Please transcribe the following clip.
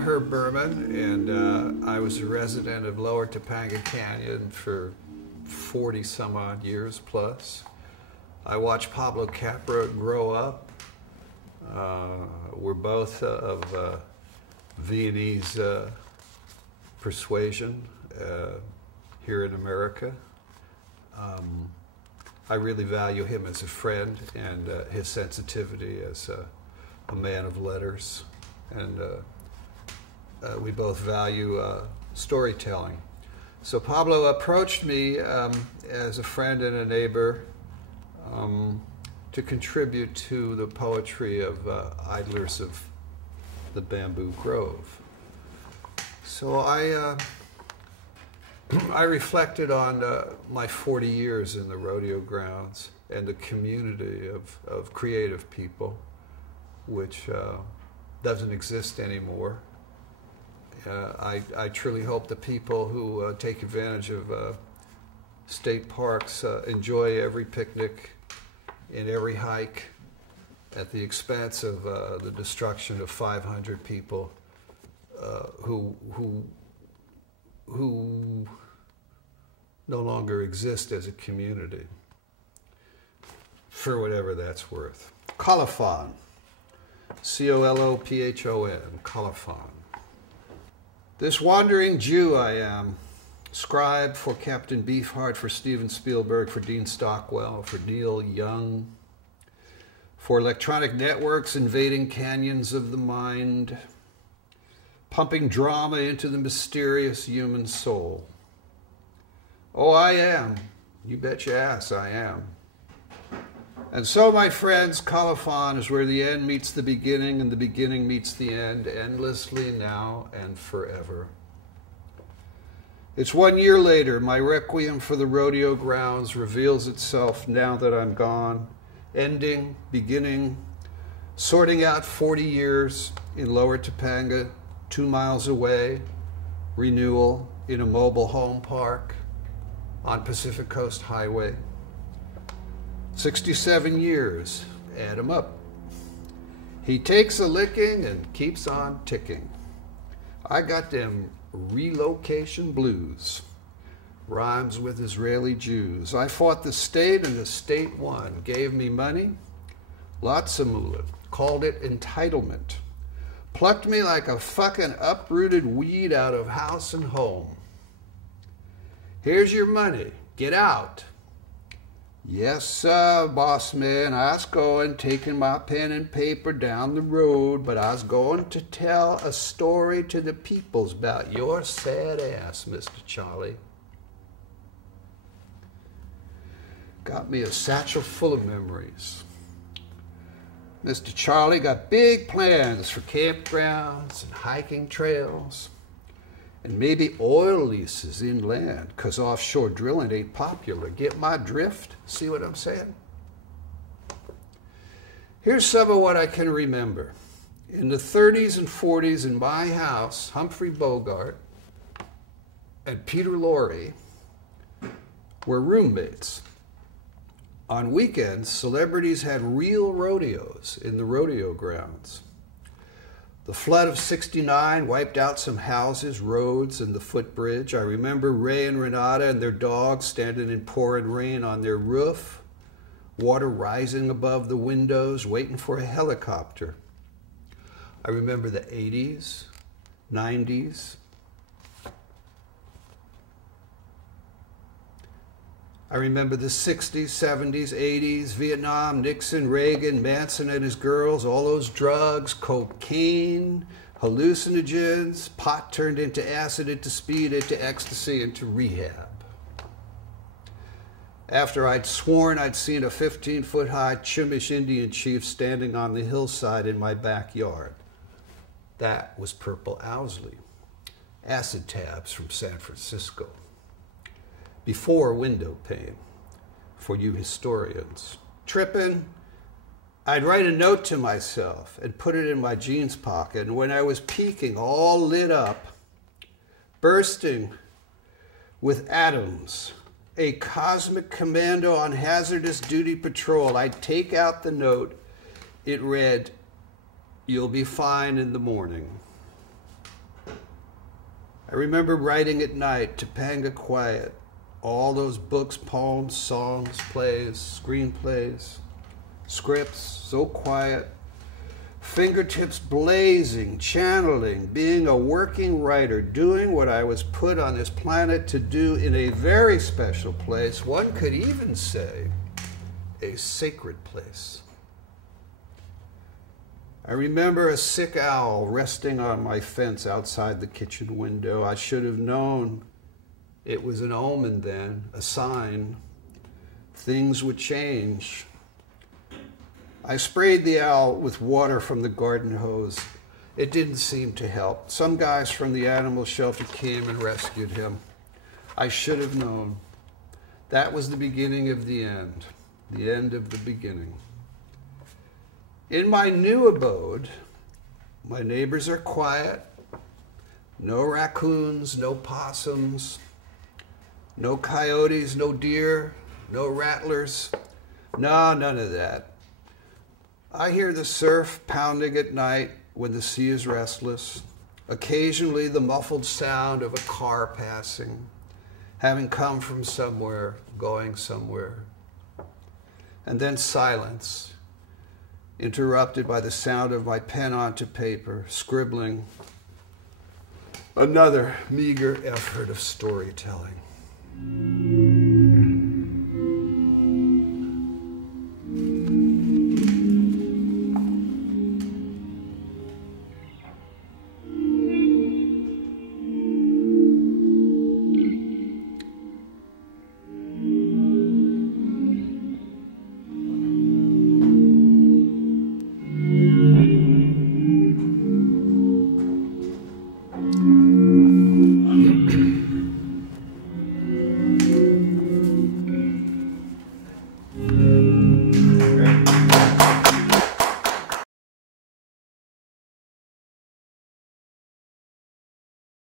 I'm Herb Bermann, and I was a resident of Lower Topanga Canyon for 40 some odd years plus. I watched Pablo Capra grow up. We're both of Viennese persuasion here in America. I really value him as a friend and his sensitivity as a man of letters. And we both value storytelling. So Pablo approached me as a friend and a neighbor to contribute to the poetry of idlers of the Bamboo Grove. So I reflected on my 40 years in the rodeo grounds and the community of creative people, which doesn't exist anymore. I truly hope the people who take advantage of state parks enjoy every picnic and every hike at the expense of the destruction of 500 people who no longer exist as a community, for whatever that's worth. Colophon, C-O-L-O-P-H-O-N, Colophon. This wandering Jew I am, scribe for Captain Beefheart, for Steven Spielberg, for Dean Stockwell, for Neil Young, for electronic networks invading canyons of the mind, pumping drama into the mysterious human soul. Oh, I am. You bet your ass I am. And so, my friends, Colophon is where the end meets the beginning and the beginning meets the end, endlessly now and forever. It's 1 year later, my requiem for the rodeo grounds reveals itself now that I'm gone, ending, beginning, sorting out 40 years in Lower Topanga, 2 miles away, renewal in a mobile home park on Pacific Coast Highway. 67 years, add 'em up. He takes a licking and keeps on ticking. I got them relocation blues. Rhymes with Israeli Jews. I fought the state and the state won. Gave me money, lots of moolah. Called it entitlement. Plucked me like a fucking uprooted weed out of house and home. Here's your money. Get out. Yes, sir, boss man, I was going, taking my pen and paper down the road, but I was going to tell a story to the peoples about your sad ass, Mr. Charlie. Got me a satchel full of memories. Mr. Charlie got big plans for campgrounds and hiking trails, and maybe oil leases inland, 'cause offshore drilling ain't popular. Get my drift? See what I'm saying? Here's some of what I can remember. In the 30s and 40s in my house, Humphrey Bogart and Peter Lorre were roommates. On weekends, celebrities had real rodeos in the rodeo grounds. The flood of '69 wiped out some houses, roads, and the footbridge. I remember Ray and Renata and their dogs standing in pouring rain on their roof, water rising above the windows, waiting for a helicopter. I remember the 80s, 90s. I remember the 60s, 70s, 80s, Vietnam, Nixon, Reagan, Manson and his girls, all those drugs, cocaine, hallucinogens, pot turned into acid, into speed, into ecstasy, into rehab. After I'd sworn I'd seen a 15-foot-high Chumash Indian chief standing on the hillside in my backyard. That was Purple Owsley, acid tabs from San Francisco. Before window pane, for you historians. Tripping, I'd write a note to myself and put it in my jeans pocket, and when I was peeking, all lit up, bursting with atoms, a cosmic commando on hazardous duty patrol, I'd take out the note. It read, "You'll be fine in the morning." I remember writing at night, Topanga quiet, all those books, poems, songs, plays, screenplays, scripts, so quiet, fingertips blazing, channeling, being a working writer, doing what I was put on this planet to do in a very special place, one could even say a sacred place. I remember a sick owl resting on my fence outside the kitchen window. I should have known it was an omen then, a sign. Things would change. I sprayed the owl with water from the garden hose. It didn't seem to help. Some guys from the animal shelter came and rescued him. I should have known. That was the beginning of the end of the beginning. In my new abode, my neighbors are quiet. No raccoons, no possums, no coyotes, no deer, no rattlers. No, none of that. I hear the surf pounding at night when the sea is restless, occasionally the muffled sound of a car passing, having come from somewhere, going somewhere. And then silence, interrupted by the sound of my pen onto paper, scribbling. Another meager effort of storytelling.